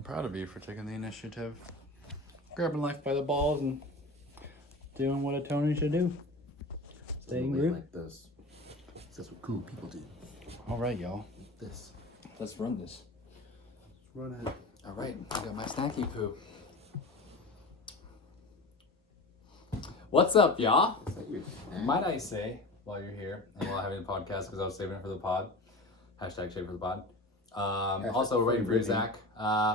I'm proud of you for taking the initiative. Grabbing life by the balls and doing what a Tony should do. Stay in group. Like this. That's what cool people do. All right, y'all. This. Let's run this. Run it. All right, I got my snacky poo. What's up, y'all? Is that your snack? Might I say, while you're here and while having a podcast, because I was saving it for the pod. Hashtag save for the pod. Also, we're waiting for you, Zach.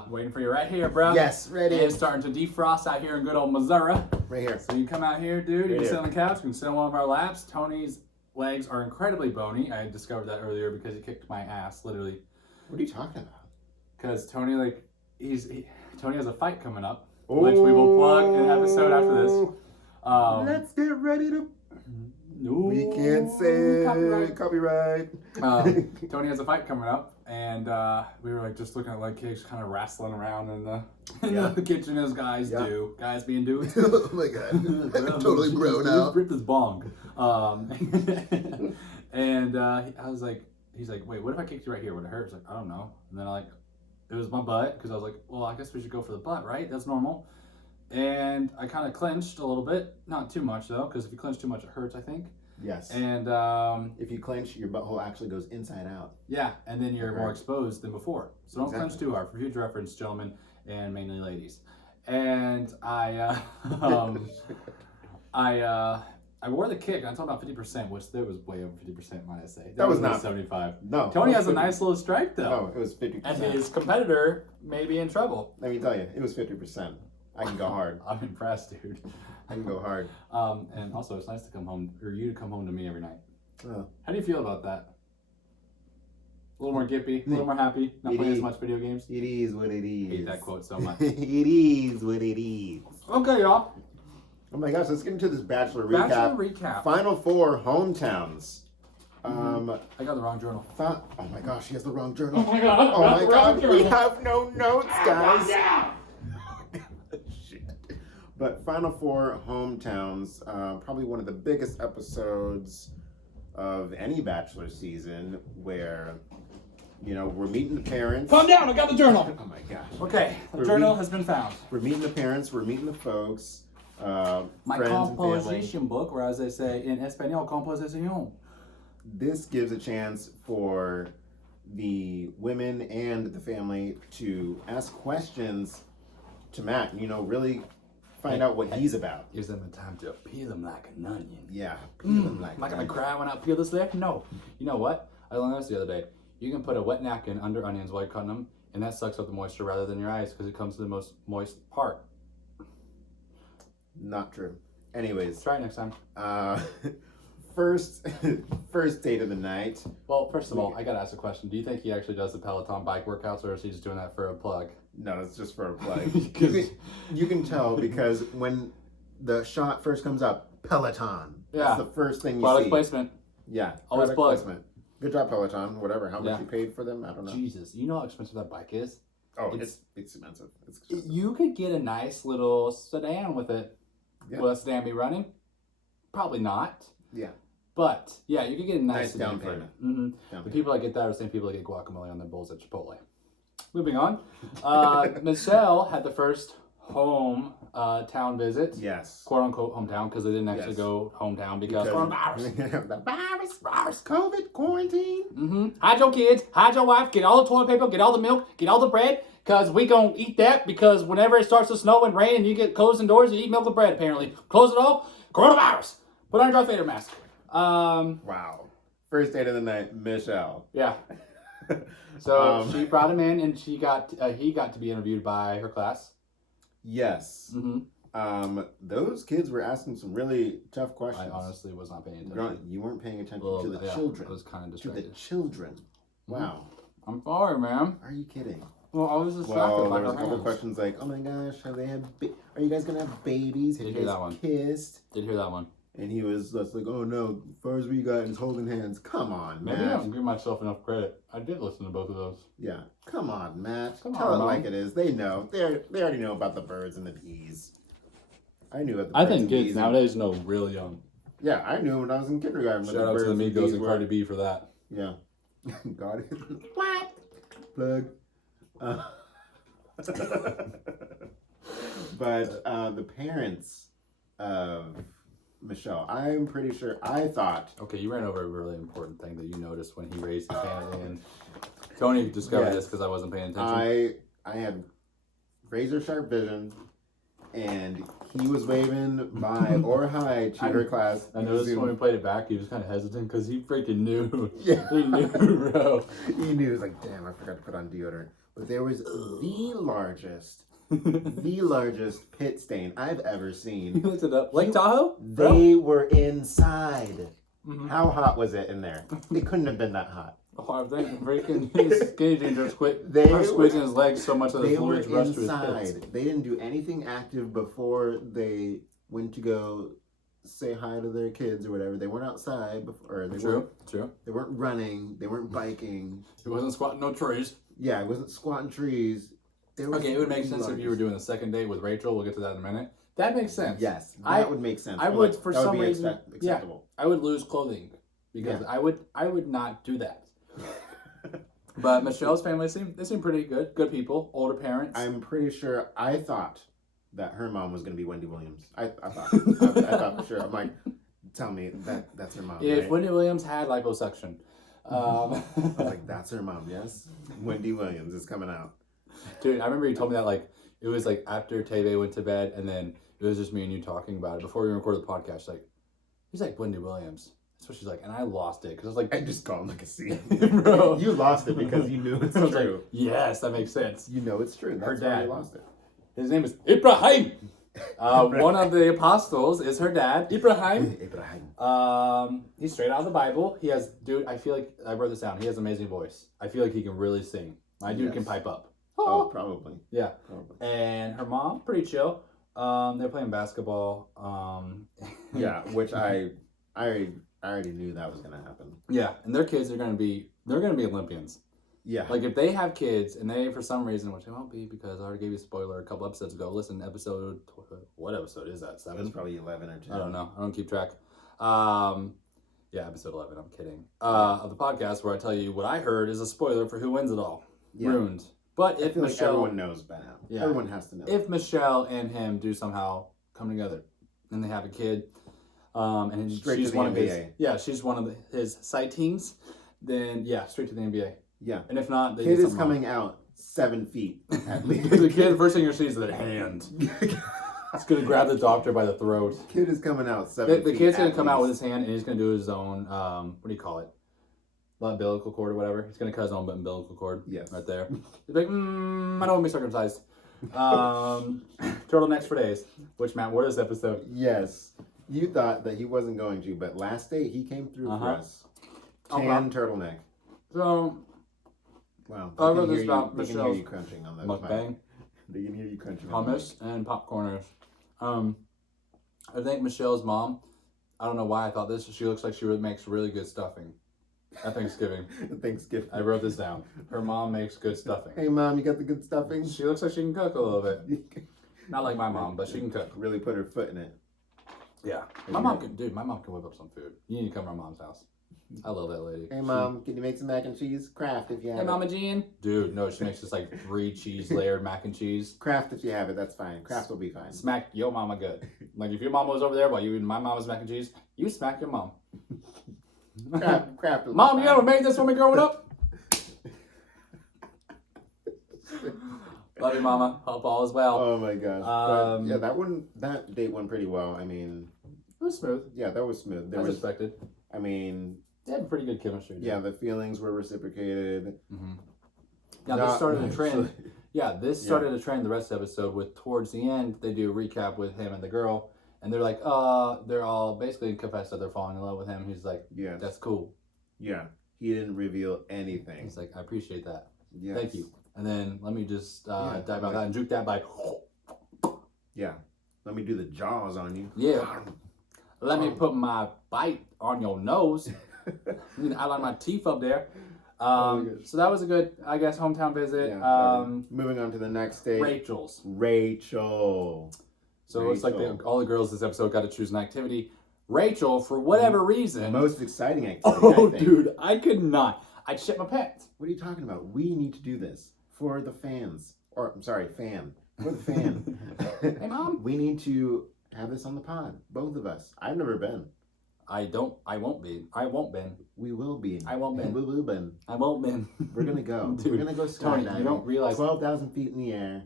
Waiting for you right here, bro. Yes, ready. It's starting to defrost out here in good old Missouri. Right here. So you come out here, dude. You Right can sit here. on the couch. You can sit on one of our laps. Tony's legs are incredibly bony. I discovered that earlier because he kicked my ass, literally. What are you talking about? Because Tony, Tony has a fight coming up, which we will plug in an episode after this. Let's get ready to. No, We can't say copyright. copyright. Tony has a fight coming up, and we were like just looking at leg kicks, kind of wrestling around in the kitchen as guys do. Guys being dudes. Oh my god. Totally grown out. Ripped his bong. And I was like, he's like, wait, what if I kicked you right here? Would it hurt? I was like, I don't know. And then it was my butt, because I was like, well, I guess we should go for the butt, right? That's normal. And I kind of clenched a little bit, not too much though, because if you clench too much, it hurts, I think. Yes. And if you clench, your butthole actually goes inside out. yeah, and then you're more exposed than before. So don't Exactly. clench too hard, for future reference, gentlemen, and mainly ladies. And I wore the kick, and I'm talking about 50%, which there was way over 50%, might I say. That was like not 75. No. Tony it has a was 50. nice little stripe though. No, it was 50%. And his competitor may be in trouble. Let me tell you, it was 50%. I can go hard. I'm impressed, dude. I can go hard. And also, it's nice to come home, or you to come home to me every night. Oh. How do you feel about that? A little more gippy, a little more happy, not playing as much video games. It is what it is. I hate that quote so much. It is what it is. Okay, y'all. Oh my gosh, let's get into this Bachelor Recap. Bachelor Recap. Final four hometowns. I got the wrong journal. Oh my gosh, he has the wrong journal. Oh my god. Oh my god, we have no notes, guys. Shit. But Final Four hometowns, probably one of the biggest episodes of any Bachelor season, where, we're meeting the parents. Calm down, I got the journal. Oh my gosh. Okay, the We're journal meet- has been found. We're meeting the parents, we're meeting the folks, My friends and family. composition book, or as they say in Espanol, composición. This gives a chance for the women and the family to ask questions to Matt, really find out what he's about. Gives them the time to peel them like an onion. Yeah, peel them Am I gonna cry when I peel this lip? No. You know what? I learned this the other day. You can put a wet napkin under onions while you're cutting them, and that sucks up the moisture rather than your eyes, because it comes to the most moist part. Not true. Anyways, Try it next time. first date of the night. Well, first of all, I gotta ask a question. Do you think he actually does the Peloton bike workouts, or is he just doing that for a plug? No, it's just for a plug. you can tell because when the shot first comes up, Peloton. Yeah. That's the first thing you Product see. placement. Yeah. Always product plug. placement. Good job, Peloton. Whatever. How much Yeah. you paid for them? I don't know. Jesus, you know how expensive that bike is? Oh, it's expensive. It's expensive. You could get a nice little sedan with it. Yeah. Will a sedan be running? Probably not. Yeah. But yeah, you could get a nice Nice down sedan for it. payment. Mm-hmm. Down The people that get that are the same people that get guacamole on their bowls at Chipotle. Moving on. Michelle had the first town visit. Yes. Quote unquote hometown, because they didn't actually Yes. go hometown because coronavirus. the virus, COVID, quarantine. Hide your kids, hide your wife, get all the toilet paper, get all the milk, get all the bread, because we gonna eat that, because whenever it starts to snow and rain and you get closed indoors, you eat milk and bread apparently. Close it all, coronavirus. Put on your Darth Vader mask. Wow. First date of the night, Michelle. Yeah. So she brought him in, and he got to be interviewed by her class. Yes. Those kids were asking some really tough questions. I honestly was not paying attention. You weren't paying attention Well, to the yeah, children. I was kind of To the distracted. children. Wow. I'm sorry, man. Are you kidding? Well, I was distracted Well, by there was her a couple hands. questions like, "Oh my gosh, have they had? Are you guys gonna have babies? Have Did you hear guys that one. kissed?" Did hear that one. And he was just like, "Oh no, as far as we got is holding hands." Come on, Maybe I Matt. don't give myself enough credit. I did listen to both of those. Yeah, come on, Matt. Come Tell on, it Mom. like it is. They know. They already know about the birds and the bees. I knew about the I birds think and kids bees. nowadays know real young. Yeah, I knew when I was in kindergarten. what Shout out to the birds and Migos bees and were. Cardi B for that. Yeah. Got it. What? Plug. But the parents of Michelle, I'm pretty sure, I thought. Okay, you ran over a really important thing that you noticed when he raised his hand, and Tony discovered this because I wasn't paying attention. I had razor sharp vision, and he was waving bye or hi to her class. I noticed when we played it back, he was kind of hesitant because he freaking knew. Yeah. He knew, bro. He knew. He was like, damn, I forgot to put on deodorant. But there was the largest pit stain I've ever seen. He looked it up. Lake Tahoe? They were inside. Mm-hmm. How hot was it in there? It couldn't have been that hot. Oh, I think freaking his skinny jeans are squeezing his legs so much that the They were fluids rushed to his inside. pits. They didn't do anything active before they went to go say hi to their kids or whatever. They weren't outside before. Or True. They weren't running. They weren't biking. He wasn't squatting no trees. Yeah, it wasn't squatting trees. Okay, it would make sense if you were doing the second date with Rachel. We'll get to that in a minute. That makes sense. Yes, that would make sense. I would, for some reason, acceptable. I would lose clothing because I would not do that. But Michelle's family seem pretty good. Good people, older parents. I'm pretty sure. I thought that her mom was going to be Wendy Williams. I thought. I thought for sure. I'm like, tell me that's her mom. If right? Wendy Williams had liposuction. I was like, that's her mom. Yes, Wendy Williams is coming out. Dude, I remember you told me that like it was like after Teve went to bed, and then it was just me and you talking about it before we recorded the podcast. Like, he's like Wendy Williams. That's what she's like, and I lost it because I was like, I just called like a C. Bro. You lost it because you knew it's I was true. like, yes, that makes sense. You know it's true. That's Her why dad. you lost it. His name is Ibrahim. One of the apostles is her dad, Ibrahim. He's straight out of the Bible. He has, dude, I feel like, I wrote this down, he has an amazing voice. I feel like he can really sing. My dude can pipe up. Oh, probably. Yeah. Probably. And her mom, pretty chill. They're playing basketball. Yeah, which I already knew that was gonna happen. Yeah, and their kids are gonna be Olympians. Yeah. Like if they have kids and they, for some reason, which they won't be because I already gave you a spoiler a couple episodes ago. Listen, what episode is that? 7? It was probably 11 or 10. I don't know. I don't keep track. Yeah, episode 11. I'm kidding. Of the podcast where I tell you what I heard is a spoiler for who wins it all. Yeah. Ruined. But if I feel like Michelle, everyone knows by now. Yeah. Everyone has to know. if Michelle and him do somehow come together and they have a kid, and Straight she's to the one NBA. she's one of his sightings, then yeah, straight to the NBA. Yeah. And if not, they Kid get is something coming out 7 feet at least. the kid, first thing you're seeing is their hand. It's gonna grab the doctor by the throat. Kid is coming out 7 feet. The kid's gonna at come out with least. his hand and he's gonna do his own what do you call it? Umbilical cord or whatever. He's gonna cut his own umbilical cord. Yes. Right there. He's like, I don't want to be circumcised. Turtlenecks for days. Which, Matt, what is this episode? Yes. You thought that he wasn't going to, but last day he came through for us. Tan turtleneck. So, Wow. I wrote this about They can hear Michelle's you crunching on those. mukbang, They can hear you crunching on those. hummus, and popcorners. I think Michelle's mom, I don't know why I thought this, she looks like she makes really good stuffing at Thanksgiving. Thanksgiving. I wrote this down. Her mom makes good stuffing. Hey, Mom, you got the good stuffing? She looks like she can cook a little bit. Not like my mom, but she can cook. Really put her foot in it. Yeah. My mom can whip up some food. You need to come to my mom's house. I love that lady. Hey, Mom, can you make some mac and cheese? Craft if you have Hey, it. Mama Jean. Dude, no, she makes this like 3 cheese layered mac and cheese. Craft if you have it, that's fine. Craft will be fine. Smack your mama good. Like if your mama was over there while you eating my mama's mac and cheese, you smack your mom. Craft will be Mom, fine. you ever made this for me growing up? Love you, Mama. Hope all is well. Oh my gosh. But, yeah, that date went pretty well. I mean, It was smooth. yeah, that was smooth. There As was, expected. I mean, They had pretty good chemistry. Dude. yeah, the feelings were reciprocated. Mm-hmm. Now this started a trend. actually. Yeah, this started a trend the rest of the episode with towards the end they do a recap with him and the girl, and they're like, they're all basically confess that they're falling in love with him. He's like, Yes. that's cool. Yeah. He didn't reveal anything. He's like, I appreciate that. Yes. Thank you. And then let me just Yeah, dive out like- that and juke that by. Yeah. Let me do the jaws on you. Yeah. Let me put my bite on your nose. I like my teeth up there. So that was a good, I guess, hometown visit. Yeah, moving on to the next stage. Rachel's. Rachel. So it looks like all the girls this episode got to choose an activity. Rachel, for whatever reason. Most exciting activity, Oh, I think. dude, I could not. I'd shit my pants. What are you talking about? We need to do this for the fans. or I'm sorry, fan. For the fan. Hey, Mom. We need to have this on the pod. Both of us. I've never been. I won't be. We will be. I won't be. We will be. I won't be. We're gonna go. Dude, We're gonna go skydiving. Tony, you don't realize. 12,000 feet in the air.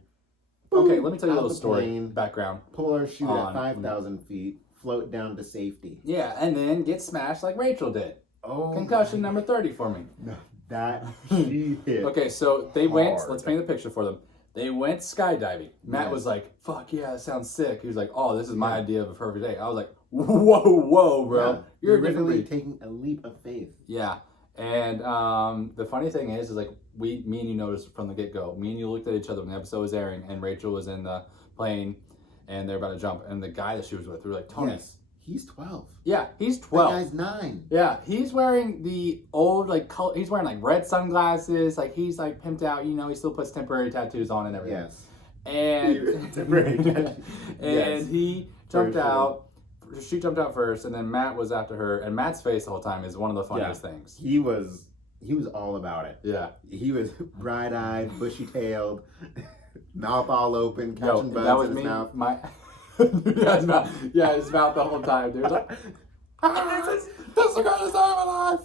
Okay, let me tell you a Out little the story. plane, Background. Pull our chute On. at 5,000 feet. Float down to safety. Yeah, and then get smashed like Rachel did. Oh. Concussion number 30 for me. No, that she hit. Okay, so they went. Hard. Let's paint the picture for them. They went skydiving. Matt Yes. was like, "Fuck yeah, that sounds sick." He was like, "Oh, this is my idea of a perfect day." I was like, "Whoa, bro, Yeah, you're you're different really breed." taking a leap of faith. Yeah, and the funny thing is like me and you noticed from the get go. Me and you looked at each other when the episode was airing, and Rachel was in the plane, and they're about to jump, and the guy that she was with, we were like, "Tony." Yes, he's 12. Yeah, he's 12. That guy's 9. Yeah, he's wearing the old like color. He's wearing like red sunglasses. Like he's like pimped out. You know, he still puts temporary tattoos on and everything. Yes. And Temporary and Yes. he jumped out. She jumped out first, and then Matt was after her. And Matt's face the whole time is one of the funniest things. He was all about it. Yeah. He was bright-eyed, bushy-tailed, mouth all open, Yo, catching bugs that was in his me. mouth. His mouth the whole time, dude. Like, this is the greatest day of my life.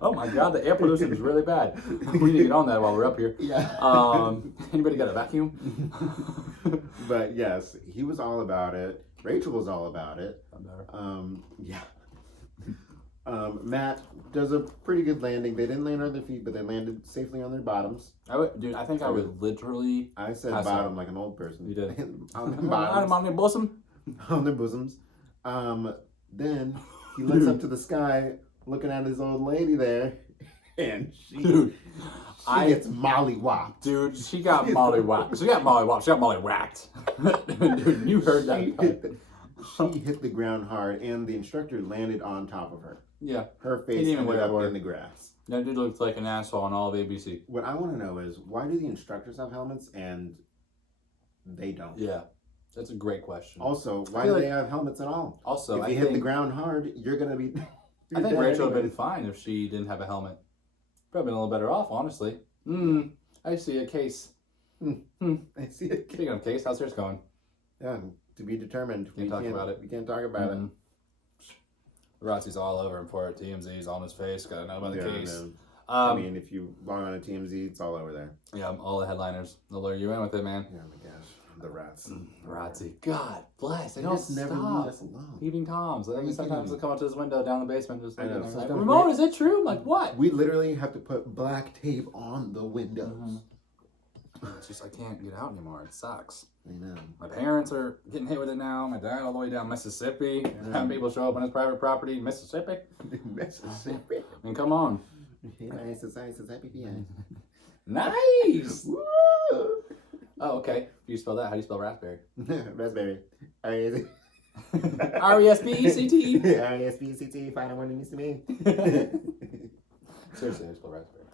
Oh my god, the air pollution is really bad. We need to get on that while we're up here. Yeah. Anybody got a vacuum? But yes, he was all about it. Rachel was all about it. Yeah. Matt does a pretty good landing. They didn't land on their feet, but they landed safely on their bottoms. I think I would literally. I said Pass bottom out. like an old person. You did. On their I'm bottoms. on their bosom. On their bosoms. Then he looks up to the sky, looking at his old lady there, and she gets mollywopped. Dude, she got mollywopped. She got mollywopped. She got mollywacked. Dude, you heard that. She hit the ground hard, and the instructor landed on top of her. Yeah. Her face Didn't even ended wear up a word. in the grass. That dude looks like an asshole on all of ABC. What I want to know is, why do the instructors have helmets and they don't? Yeah. That's a great question. Also, why feel do they like- have helmets at all? Also, if I you hit the think, ground hard, you're going to be... I think dead Rachel would have anyways. been fine if she didn't have a helmet. Probably been a little better off, honestly. I see a case. I see it. Speaking of case, how's yours going? Yeah, to be determined. Can't talk about it. We can't talk about it. Rotsy's all over him for it. TMZ's on his face. Gotta know about the case. No. I mean, if you log on to TMZ, it's all over there. Yeah, all the headliners. They'll lure you in with it, man. Oh my gosh, the rats. Rotsy. God bless. They They don't just never stop. leave us alone. Heaving toms. Are you Sometimes kidding they'll come out to this window down the basement. Just I know, like, sometimes Ramon, is it true? I'm like, what? We literally have to put black tape on the windows. It's just, I can't get out anymore. It sucks. I know. My parents are getting hit with it now. My dad all the way down Mississippi. Having people show up on his private property in Mississippi. Mississippi. I mean, come on. Mississippi. Nice! Woo! Oh, okay. Do you spell that? How do you spell raspberry? Raspberry. R-E-S-P-E-C-T. R-E-S-P-E-C-T. Find out what it means to me. Seriously, how do you spell raspberry?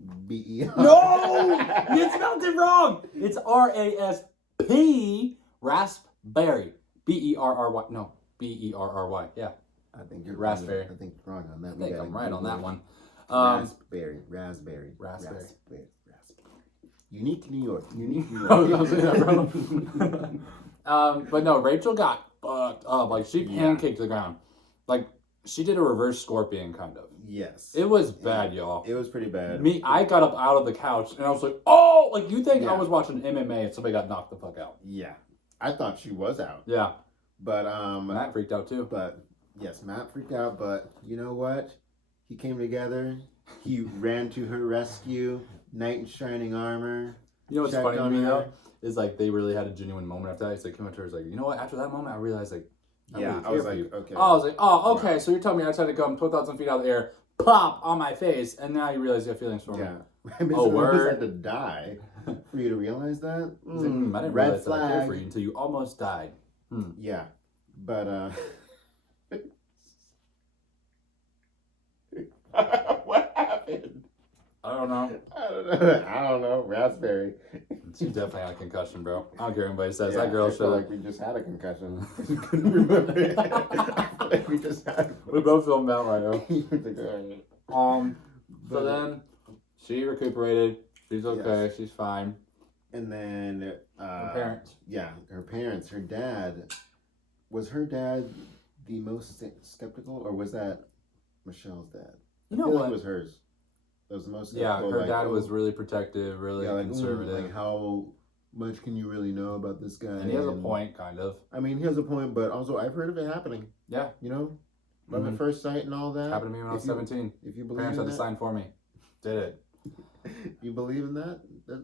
R-E-S-B-E. No! You spelled it wrong! It's R-A-S-P, raspberry. B-E-R-R-Y. No, B-E-R-R-Y. Yeah. I think you're Raspberry. I think you're wrong on that. I think I'm right on that one. Raspberry. Unique New York. Unique New York. I was gonna say that, bro. But no, Rachel got fucked up. Like, she pancaked the ground. Like, she did a reverse scorpion, kind of. Yes. It was bad, y'all. It was pretty bad. I got up out of the couch, and I was like, oh! Like, you think I was watching MMA and somebody got knocked the fuck out. Yeah. I thought she was out. Yeah. But, Matt freaked out, too. But, yes, Matt freaked out, but you know what? He came together. He ran to her rescue. Knight in shining armor. You know what's checked funny to on me, her. though? Is, like, they really had a genuine moment after that. He's like, came up to her, he's like, you know what? After that moment, I realized, like, Yeah, I was like, okay. I was like, oh, okay, so you're telling me I tried to come 12,000 feet out of the air, pop on my face, and now you realize you have feelings for me. Yeah. Oh, word. had to die for you to realize that? I didn't Red realize that I cared flag. for you until you almost died. Yeah. But, what happened? I don't know. I don't know. Raspberry. She definitely had a concussion, bro. I don't care what anybody says. Yeah, That girl I feel should. like we just had a concussion. Couldn't remember it. I feel like we just had. We both feel about right now. But So then She recuperated. She's okay. Yes. She's fine. And then Her parents. Yeah, her parents. Her dad. Was her dad the most skeptical, or was that Michelle's dad? You know I feel what? like it was hers. That was the most Yeah, skeptical. her like, dad was really protective, really conservative. like how much can you really know about this guy? And he has a point, kind of. I mean, he has a point, but also I've heard of it happening. Yeah. You know, love at first sight and all that. Happened to me when I was 17. If you believe Parents in had to sign for me. Did it. You believe in that? That,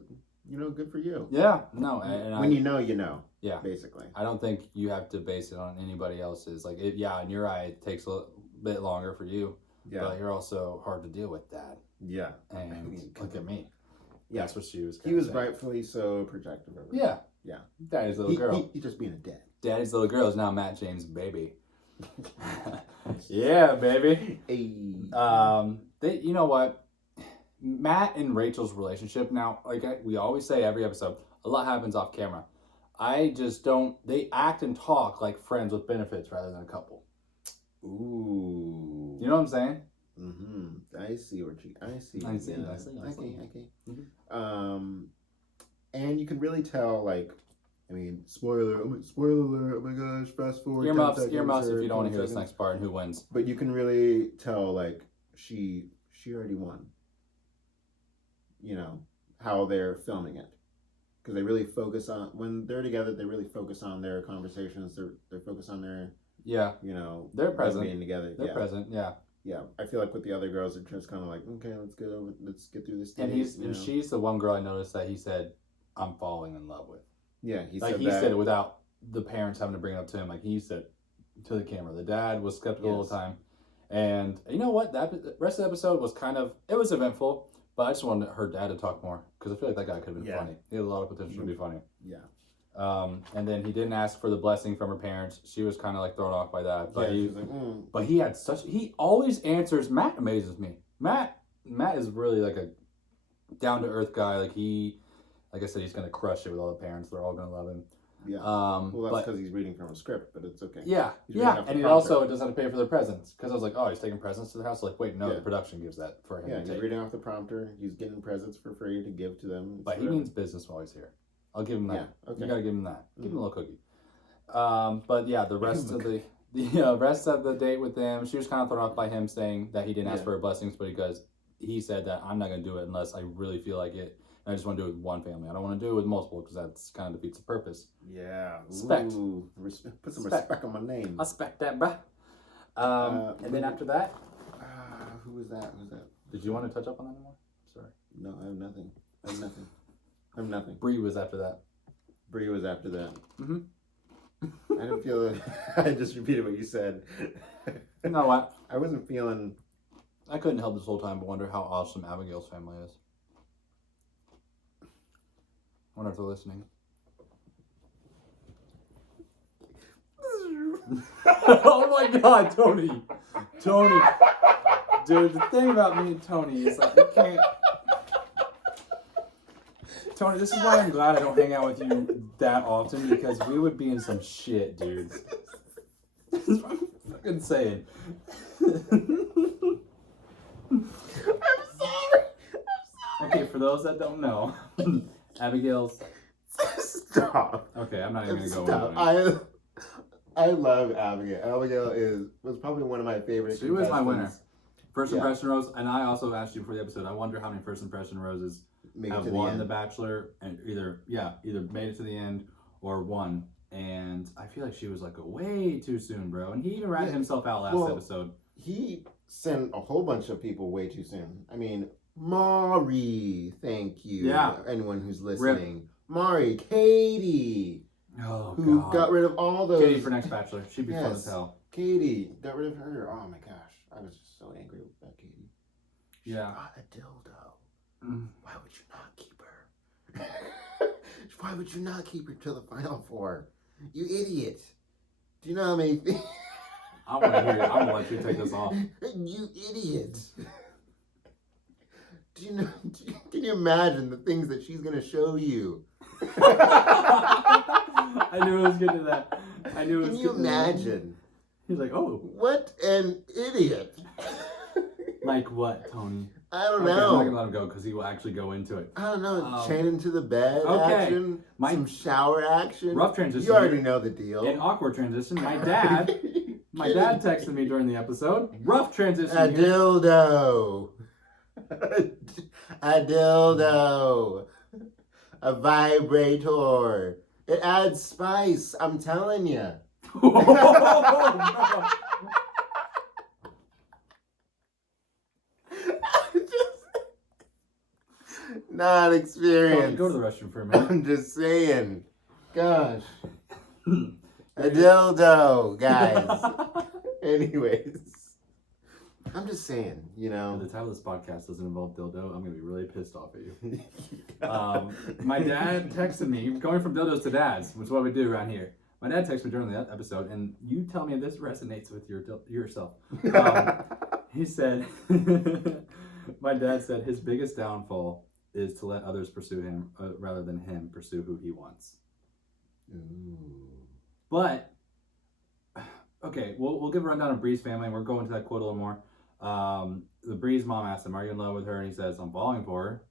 you know, good for you. Yeah. No. And when you know, you know. Yeah. Basically. I don't think you have to base it on anybody else's. Like, in your eye, it takes a bit longer for you. Yeah. But you're also hard to deal with, Dad. Yeah. And look at me. Yeah. That's what she was. He was rightfully so protective of her. Yeah. Yeah. Daddy's little girl. He just being a dad. Daddy's little girl is now Matt James' baby. Yeah, baby. Hey. You know what? Matt and Rachel's relationship now, like we always say every episode, a lot happens off camera. I just don't. They act and talk like friends with benefits rather than a couple. Ooh. You know what I'm saying? Mm-hmm. I see. I see. Okay. Mm-hmm. And you can really tell, like, I mean, spoiler alert! Oh my gosh! Fast forward. Earmuffs if you don't want to hear this next part and who wins. But you can really tell, like, she already won. You know how they're filming it, because they really focus on when they're together. They really focus on their conversations. They're focused on their you know, they're present being together. They're present. Yeah. Yeah, I feel like with the other girls, are just kind of like, okay, let's get through this. And she's the one girl I noticed that he said, "I'm falling in love with." Yeah, he said it without the parents having to bring it up to him. Like he said to the camera. The dad was skeptical all the time, and you know what? That the rest of the episode was it was eventful. But I just wanted her dad to talk more because I feel like that guy could have been funny. He had a lot of potential to be funny. Yeah. And then he didn't ask for the blessing from her parents. She was kind of like thrown off by that. But she was like, But he always answers. Matt amazes me. Matt is really like a down to earth guy. Like I said, he's gonna crush it with all the parents. They're all gonna love him. Yeah. Well, that's because he's reading from a script, but it's okay. Yeah. And he also doesn't have to pay for their presents. Because I was like, oh, he's taking presents to the house. Like, wait, no, the production gives that for him. Yeah, he's reading off the prompter. He's getting presents for free to give to them. But he means business while he's here. I'll give him that. Yeah, okay. You gotta give him that. Give him a little cookie. But yeah, the rest of the rest of the date with them, she was kind of thrown off by him saying that he didn't ask for her blessings, but he said that I'm not gonna do it unless I really feel like it. I just want to do it with one family. I don't want to do it with multiple because that's kind of defeats the purpose. Yeah. Respect. Ooh, put some respect on my name. I respect that, bruh. And then after that? Who was that? Did you want to touch up on that anymore? Sorry. No, I have nothing. Bri was after that. Mm-hmm. I didn't feel it. I just repeated what you said. You know what? I wasn't feeling... I couldn't help this whole time but wonder how awesome Abigail's family is. I wonder if they're listening. Oh my God, Tony. Dude, the thing about me and Tony is like, you can't... Tony, this is why I'm glad I don't hang out with you that often, because we would be in some shit, dude. That's what I'm fucking saying. I'm sorry. Okay, for those that don't know, Abigail's... Stop. Okay, I'm not even going to go over it. I love Abigail. Abigail was probably one of my favorites. She was my winner. First impression rose, and I also asked you before the episode, I wonder how many first impression roses have won the Bachelor and either made it to the end or won. And I feel like she was like way too soon, bro. And he even ratted himself out last episode. He sent a whole bunch of people way too soon. I mean, Mari, thank you. Yeah. Anyone who's listening. Mari, Katie. Oh, who God. got rid of all those. Katie for next Bachelor. She'd be fun as hell. Katie, got rid of her. Oh my gosh. I was just so angry with Katie. She got a dildo. Why would you not keep her? Why would you not keep her till the final four? You idiot. Do you know how many things? I want to hear it. I'm going to let you take this off. You idiot. Can you imagine the things that she's going to show you? I knew it was getting to that. Can you imagine? He's like, oh. What an idiot. Like what, Tony? I don't Okay, I'm not know. gonna let him go because he will actually go into it. I don't know. Chain into the bed okay. action. Some shower action. Rough transition. You already know the deal. An awkward transition. My dad texted me during the episode. Rough transition. A dildo. A dildo. A vibrator. It adds spice. I'm telling you. Oh, Not experienced. Go to the restroom for a minute. I'm just saying. Gosh. A dildo, guys. Anyways. I'm just saying, you know. If the title of this podcast doesn't involve dildo, I'm going to be really pissed off at you. My dad texted me, going from dildos to dads, which is what we do around here. My dad texted me during the episode, and you tell me if this resonates with yourself. He said, my dad said his biggest downfall is to let others pursue him rather than him pursue who he wants. Ooh. But, okay, we'll give a rundown of Bri's family, and we're going to that quote a little more. The Bri's mom asked him, "Are you in love with her?" And he says, "I'm falling for her."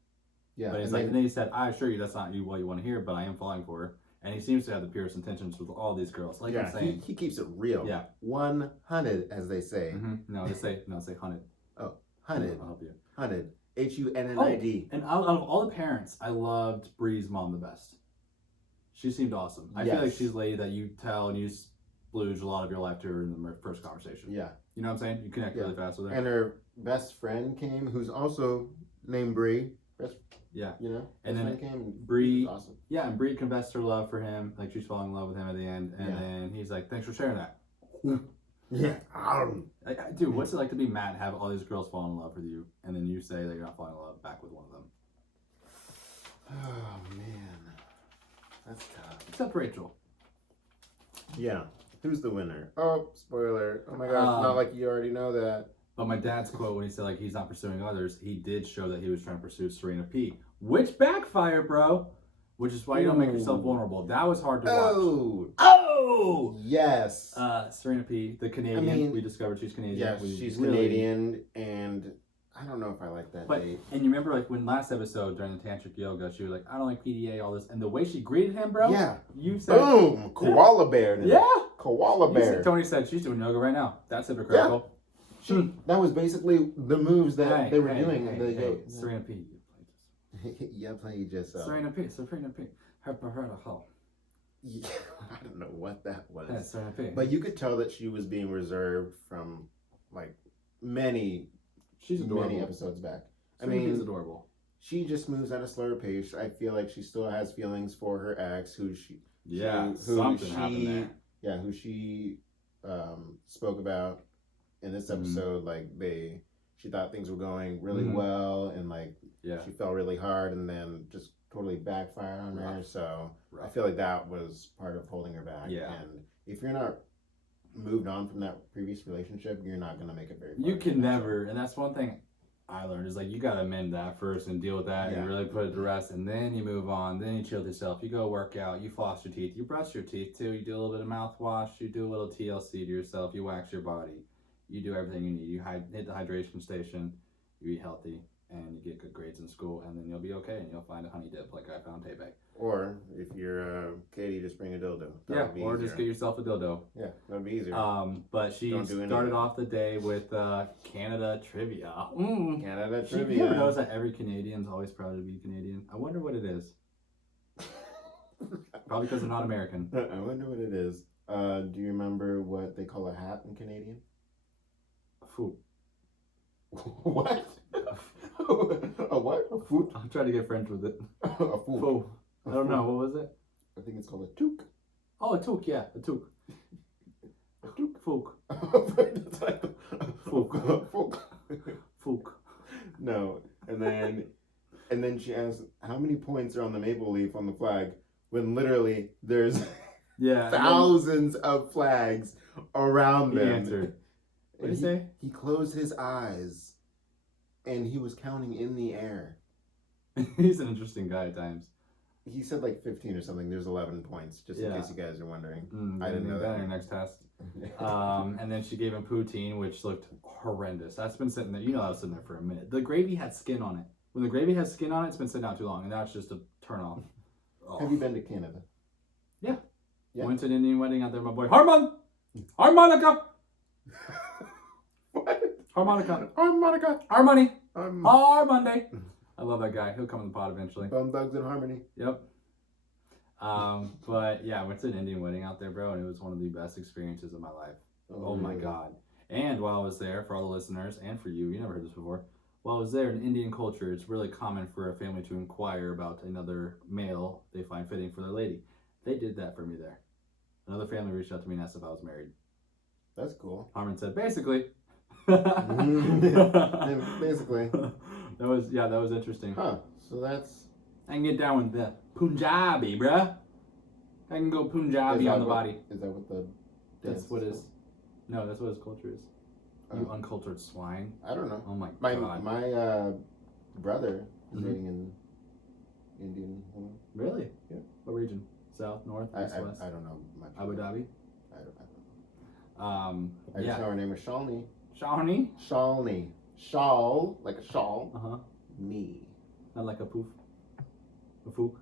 Yeah. But he's like, and then he said, "I assure you that's not what you want to hear, but I am falling for her." And he seems to have the purest intentions with all these girls. Like I'm saying, he keeps it real. Yeah. 100, as they say. Mm-hmm. No, they say 100. Oh, 100. I'll help you. 100. HUNNID. And out of all the parents, I loved Bri's mom the best. She seemed awesome. I feel like she's a lady that you tell and you splooge a lot of your life to her in the first conversation. Yeah. You know what I'm saying? You connect really fast with her. And her best friend came, who's also named Bri. Yeah. You know? And then came, Bri, awesome. Yeah, and Bri confessed her love for him. Like she's falling in love with him at the end. And then he's like, "Thanks for sharing that." Yeah. Dude, what's it like to be Matt and have all these girls fall in love with you, and then you say that you're not falling in love back with one of them? Oh, man. That's tough. Except Rachel. Yeah. Who's the winner? Oh, spoiler. Oh my gosh, not like you already know that. But my dad's quote when he said like he's not pursuing others, he did show that he was trying to pursue Serena P, which backfired, bro. Which is why you don't make yourself vulnerable. That was hard to watch. Oh! Yes. Serena P, the Canadian. We discovered she's Canadian. Yeah, she's Canadian, and I don't know if I like that date. And you remember like when last episode during the tantric yoga, she was like, "I don't like PDA, all this," and the way she greeted him, bro. Yeah. You said, "Boom, koala bear." Yeah. Koala bear. Tony said she's doing yoga right now. That's hypocritical. Yeah. That was basically the moves that they were doing. Serena P. Yeah, play yourself. Serena P. Her Yeah, I don't know what that was. That's Serena P. But you could tell that she was being reserved from like many episodes back. She's adorable. She just moves at a slower pace. I feel like she still has feelings for her ex, who she happened there. Yeah, who she spoke about in this episode. Like she thought things were going really well, and she fell really hard, and then just totally backfired on her. So I feel like that was part of holding her back. Yeah. And if you're not moved on from that previous relationship, you're not going to make it very far. You can never, and that's one thing I learned is like you got to amend that first and deal with that and really put it to rest, and then you move on. Then you chill with yourself. You go work out. You floss your teeth. You brush your teeth too. You do a little bit of mouthwash. You do a little TLC to yourself. You wax your body. You do everything you need. You hit the hydration station. You eat healthy. And you get good grades in school, and then you'll be okay, and you'll find a honey dip like I found Tebe. Or if you're Katie, just bring a dildo. Or just get yourself a dildo. Yeah, that'd be easier. But she started off the day with Canada trivia. Canada trivia. You ever notice that every Canadian's always proud to be Canadian? I wonder what it is. Probably because they're not American. I wonder what it is. Do you remember what they call a hat in Canadian? Fou. What? A what? A foot? I'm trying to get French with it. A foot. Fou. I don't know. What was it? I think it's called a toque. Oh, a toque. Yeah, a toque. A toque. Fouk. Fouk. Fouk. No. And then she asked, "How many points are on the maple leaf on the flag?" When literally there's thousands of flags around them. He answered. What did he say? He closed his eyes. And he was counting in the air. He's an interesting guy at times. He said like 15 or something. There's 11 points, just in case you guys are wondering. I didn't know that. In your next test. And then she gave him poutine, which looked horrendous. That's been sitting there. You know, that was sitting there for a minute. The gravy had skin on it. When the gravy has skin on it, it's been sitting out too long, and that's just a turn off. Oh. Have you been to Canada? Yeah. Yeah. Went to an Indian wedding out there. My boy harmonica. What? Harmonica. Harmony. Monday. I love that guy. He'll come in the pod eventually. Bone Thugs and Harmony. Yep. But yeah, I went to an Indian wedding out there, bro, and it was one of the best experiences of my life. Oh my God. And while I was there, for all the listeners and for you never heard this before, while I was there, in Indian culture, it's really common for a family to inquire about another male they find fitting for their lady. They did that for me there. Another family reached out to me and asked if I was married. That's cool. Harmon said, basically. Basically. That was interesting. Huh. So that's... I can get down with the Punjabi, bruh. I can go Punjabi on the body. Is that what the... That's what his... No, that's what his culture is. You uncultured swine. I don't know. Oh my God. My brother is dating an Indian woman. Really? Yeah. What region? South, north, east, west? I don't know much. Abu Dhabi? I don't know. I just know her name is Shalini. Shalini? Shalini. Shawl, like a shawl. Uh-huh. Me. Not like a poof. A fook.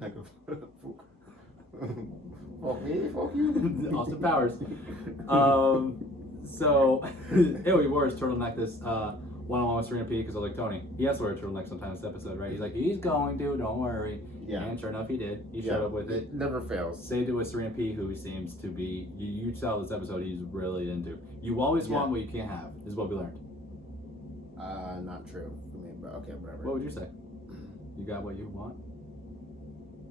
Like a fook. Fuck me, fuck you. Austin Powers. So, he wore his turtleneck this one-on-one with Serena P because I was like, Tony, he has to wear a turtleneck sometimes this episode, right? He's like, he's going to, don't worry. Yeah. And sure enough, he did. He showed up with it. Never fails. Saved it with Serena P, who seems to be, you tell this episode he's really into. You always want what you can't have, is what we learned. Not true for me, but okay, whatever. What would you say? You got what you want?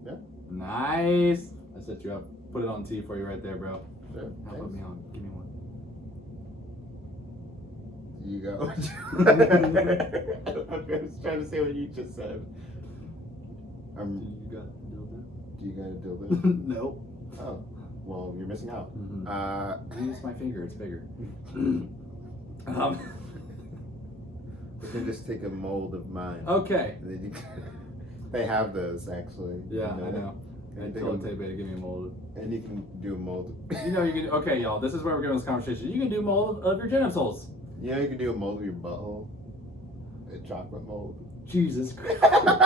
Yeah. Nice. I set you up. Put it on T for you right there, bro. Sure. Now put me on. Give me one. You go. I'm just trying to say what you just said. You got a dildo? Do you got a dildo? Nope. Oh, well, you're missing out. Use my finger. It's bigger. You can just take a mold of mine. Okay. They have those actually. Yeah, I know. I told Tay to give me a mold. And you can do a mold. You know you can. Okay, y'all. This is where we're going with this conversation. You can do mold of your genitals. You know you can do a mold of your butthole. A chocolate mold. Jesus Christ.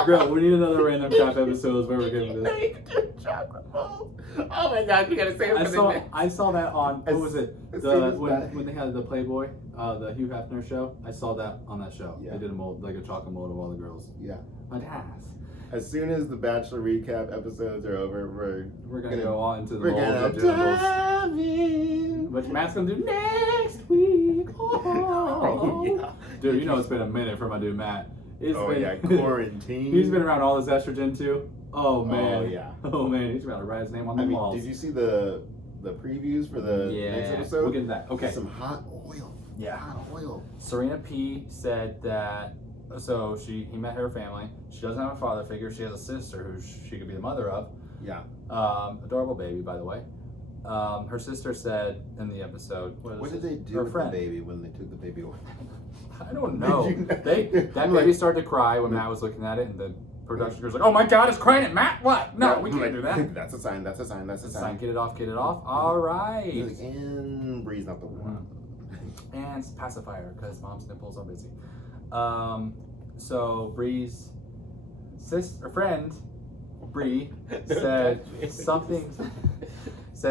Bro, we need another random crap episodes where we're getting this. You can do a chocolate mold. Oh my God, you gotta say it. I saw that on, what was it? When they had the Playboy, the Hugh Hefner show. I saw that on that show. Yeah. They did a mold, like a chocolate mold of all the girls. Yeah. Fantastic. As soon as the Bachelor Recap episodes are over, we're gonna go on into the mold of genitals. Which Matt's gonna do next week. Oh, yeah. Dude, you know it's been a minute for my dude Matt. Quarantine. He's been around all this estrogen too. Oh man. Oh yeah. Oh man, he's about to write his name on the walls. Did you see the previews for the next episode? We'll get to that. Okay. Some hot oil. Yeah. Hot oil. Serena P said that he met her family. She doesn't have a father figure. She has a sister who she could be the mother of. Yeah. Adorable baby, by the way. Her sister said in the episode, what did they do with the baby when they took the baby away? I don't know. That baby started to cry when Matt was looking at it, and the production crew's like, "Oh my God, it's crying at Matt! What? No, we can't do that." That's a sign. That's a sign. That's a sign. Get it off. Get it off. All right. And Bri's not the one. And pacifier because mom's nipples are busy. So Bri's friend, Bri, said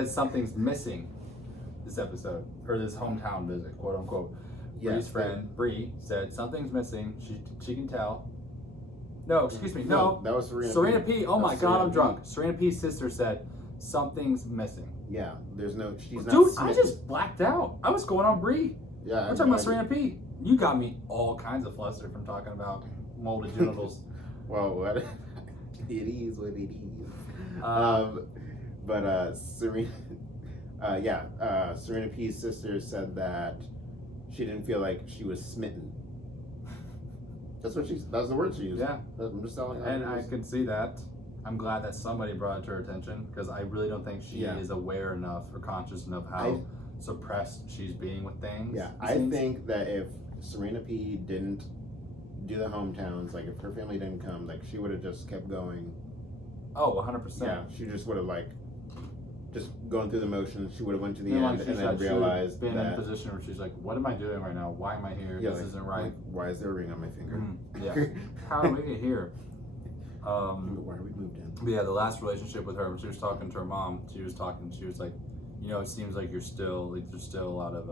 something's missing this episode, or this hometown visit, quote unquote. Bri's friend, Bri, said something's missing. She can tell. No, excuse me. No. That was Serena P. Oh my God, I'm drunk. Serena P's sister said something's missing. Yeah, she's not. Dude, I just blacked out. I was going on Bri. Yeah. I'm talking about Serena P. You got me all kinds of flustered from talking about molded genitals. Well, what? It is what it is. Serena P's sister said that she didn't feel like she was smitten. That's the word she used. Yeah. I'm just telling you. And I can see that. I'm glad that somebody brought it to her attention because I really don't think she is aware enough or conscious enough how suppressed she's being with things. Yeah, I think that if Serena P didn't do the hometowns. Like if her family didn't come, like she would have just kept going. Oh, 100%. Yeah, she just would have like just going through the motions. She would have went to the Then, end like, and then realized been in a that position where she's like, what am I doing right now? Why am I here? yeah, This like, isn't right. like, why is there a ring on my finger? Yeah. How did we get here? Why are we moved in? But yeah, the last relationship with her, when she was talking to her mom, she was like, you know, it seems like there's still a lot of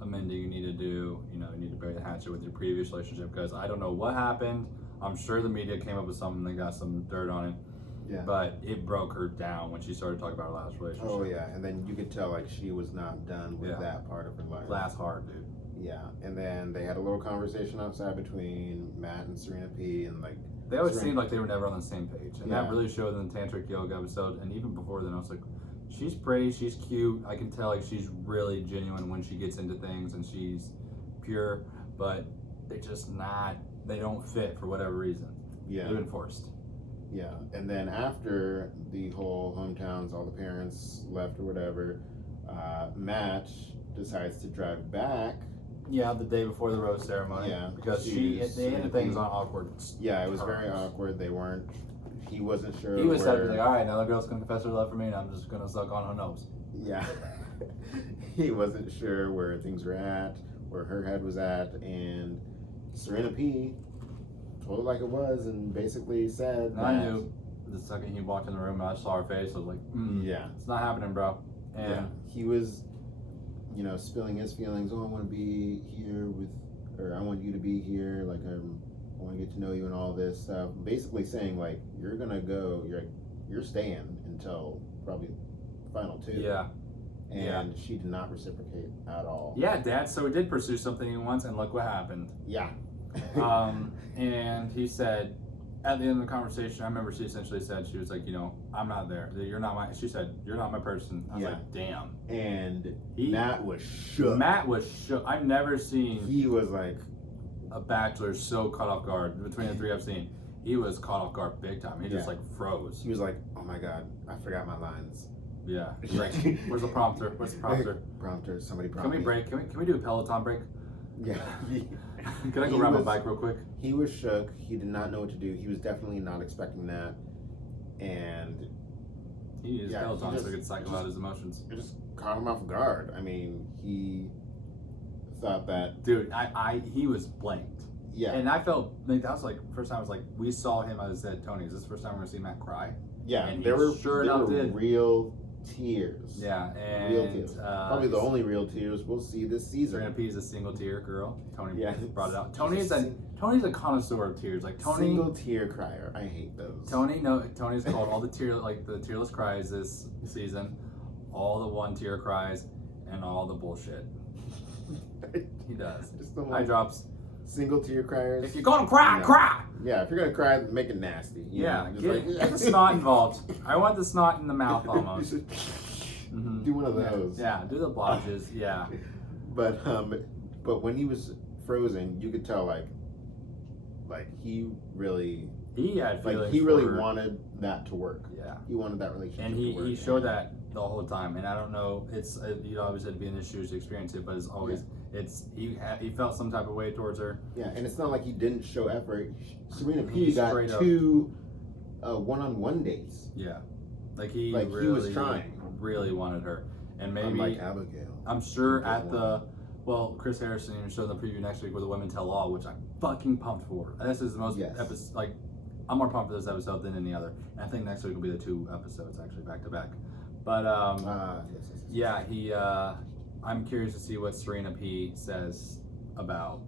amending you need to do. You know, you need to bury the hatchet with your previous relationship, because I don't know what happened. I'm sure the media came up with something, they got some dirt on it. Yeah. But it broke her down when she started talking about her last relationship. Oh yeah, and then you could tell like she was not done with that part of her life. Last hard, dude. Yeah, and then they had a little conversation outside between Matt and Serena P, and like they always Serena- seemed like they were never on the same page, and Yeah. that really showed in the tantric yoga episode. And even before then, I was like, she's pretty, she's cute. I can tell like she's really genuine when she gets into things, and she's pure. But they're just not. They don't fit for whatever reason. yeah, They've been forced. yeah, and then after the whole hometowns, all the parents left or whatever, Matt decides to drive back. Yeah, the day before the rose ceremony. Yeah, because to they ended things Serena P. on awkward. Yeah, it was very terms. awkward. They weren't. He wasn't sure. He was where, like, all right, now the girl's gonna confess her love for me, and I'm just gonna suck on her nose. Yeah, he wasn't sure where things were at, where her head was at, and Serena P told it like it was, and basically said And that. I knew the second he walked in the room and I saw her face, I was like, Yeah, it's not happening, bro. And yeah, he was, you know, spilling his feelings. Oh, I want to be here with, or I want you to be here. Like I want to get to know you and all this stuff. Basically saying like you're gonna go, you're staying until probably the final two. yeah. And she did not reciprocate at all. Yeah, Dad, so he did pursue something he wants, and look what happened. Yeah. And he said, at the end of the conversation, I remember she essentially said, she was like, you know, I'm not there. You're not my, she said, you're not my person. I was like, damn. And He- Matt was shook. Matt was shook. I've never seen He was like, a bachelor so caught off guard between the three I've seen. He was caught off guard big time. He just Yeah. like froze. he was like, oh my God, I forgot my lines. Yeah. He's like, where's the prompter? Where's the prompter? Prompter, somebody Can prompt we me. break? Can we do a Peloton break? Yeah. Can I go He ride my was- bike real quick? He was shook. He did not know what to do. He was definitely not expecting that. And He used Yeah, he Peloton just- so he could cycle out his emotions. it just caught him off guard. I mean, he thought that, Dude, he was blanked. yeah. And I felt like that was like first time I was like, we saw him. I said, Tony, is this the first time we're gonna see Matt cry? Yeah, And there he were sure there enough were did. real tears. Yeah, and Real tears. Probably the only real tears we'll see this Serena season. P is a single tear girl. Tony Yeah. brought it out. She's Tony's a connoisseur of tears. Like Tony, Single tear crier. I hate those. Tony's called all the the tearless cries this season, all the one tear cries, and all the bullshit. He does. Just the Eye one drops. single tear criers. If you're gonna cry, No. cry. Yeah, if you're gonna cry, make it nasty. You Yeah, know, just get the snot involved. I want the snot in the mouth almost. Mhm. Do one of those. Yeah, do the blotches. Yeah. But when he was frozen, you could tell like he really He had feelings. he really for her. wanted that to work. Yeah. He wanted that relationship And to work. he showed that the whole time. And I don't know, it's you know, obviously it'd be an issue to experience it, but it's always he felt some type of way towards her. Yeah, and it's not like he didn't show effort. Serena P He got straight up- 2 one-on-one dates. Yeah. Like he Like, he really was trying. really wanted her. And maybe Unlike Abigail. I'm sure He at did the Chris Harrison even showed the preview next week with the women tell all, which I'm fucking pumped for. And this is the most Yes. like I'm more pumped for this episode than any other. And I think next week will be the 2 episodes actually back to back. But Yes. yeah, he I'm curious to see what Serena P says about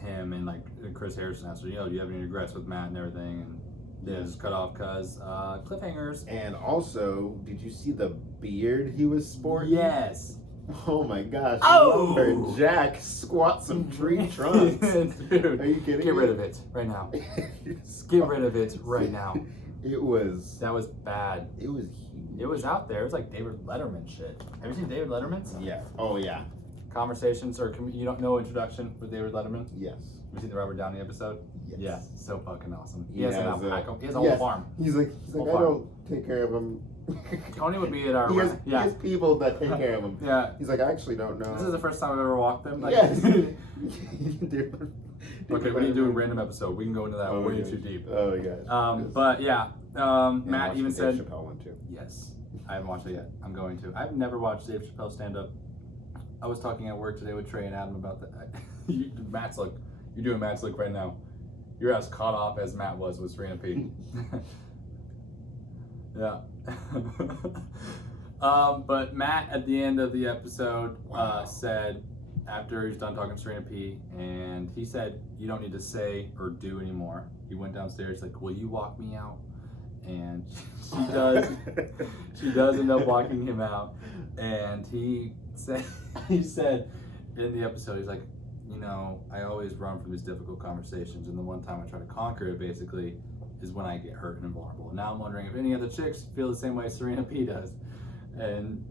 him and like Chris Harrison asked her, you know, do you have any regrets with Matt and everything? And yeah, just cut off because cliffhangers. And also, did you see the beard he was sporting? Yes. Oh my gosh. Oh! Lumberjack squat some tree trunks. Dude, Are you kidding get me? rid of it right now. Get rid of it right now. It was That was bad. huge. It was out there. It was like David Letterman shit. Have you seen David Letterman's? Yeah. Oh yeah. Conversations or you don't know introduction with David Letterman? Yes. Have you seen the Robert Downey episode? Yes. Yeah, so fucking awesome. He He has an has alpaca. He has a yes. whole farm. He's like Whole I farm. don't take care of him. Tony would be at our he has yeah. people that take care of him. Yeah. He's like, I actually don't know. This is the first time I've ever walked them. Like, Yes. Dude. Okay, we need to do a random episode. We can go into that way gosh. too deep. Oh my gosh. But yeah, Matt watch even the said, Dave Chappelle one too. yes, I haven't watched it yet. I'm going to. I've never watched Dave Chappelle stand up. I was talking at work today with Trey and Adam about that. Matt's look. You're doing Matt's look right now. You're as caught off as Matt was with Serena P. Yeah. But Matt at the end of the episode said, after he's done talking to Serena P, and he said, you don't need to say or do anymore. He went downstairs like, will you walk me out? And she does. She does end up walking him out. And he said in the episode, he's like, you know, I always run from these difficult conversations, and the one time I try to conquer it basically is when I get hurt and vulnerable. And now I'm wondering if any other chicks feel the same way Serena P does. And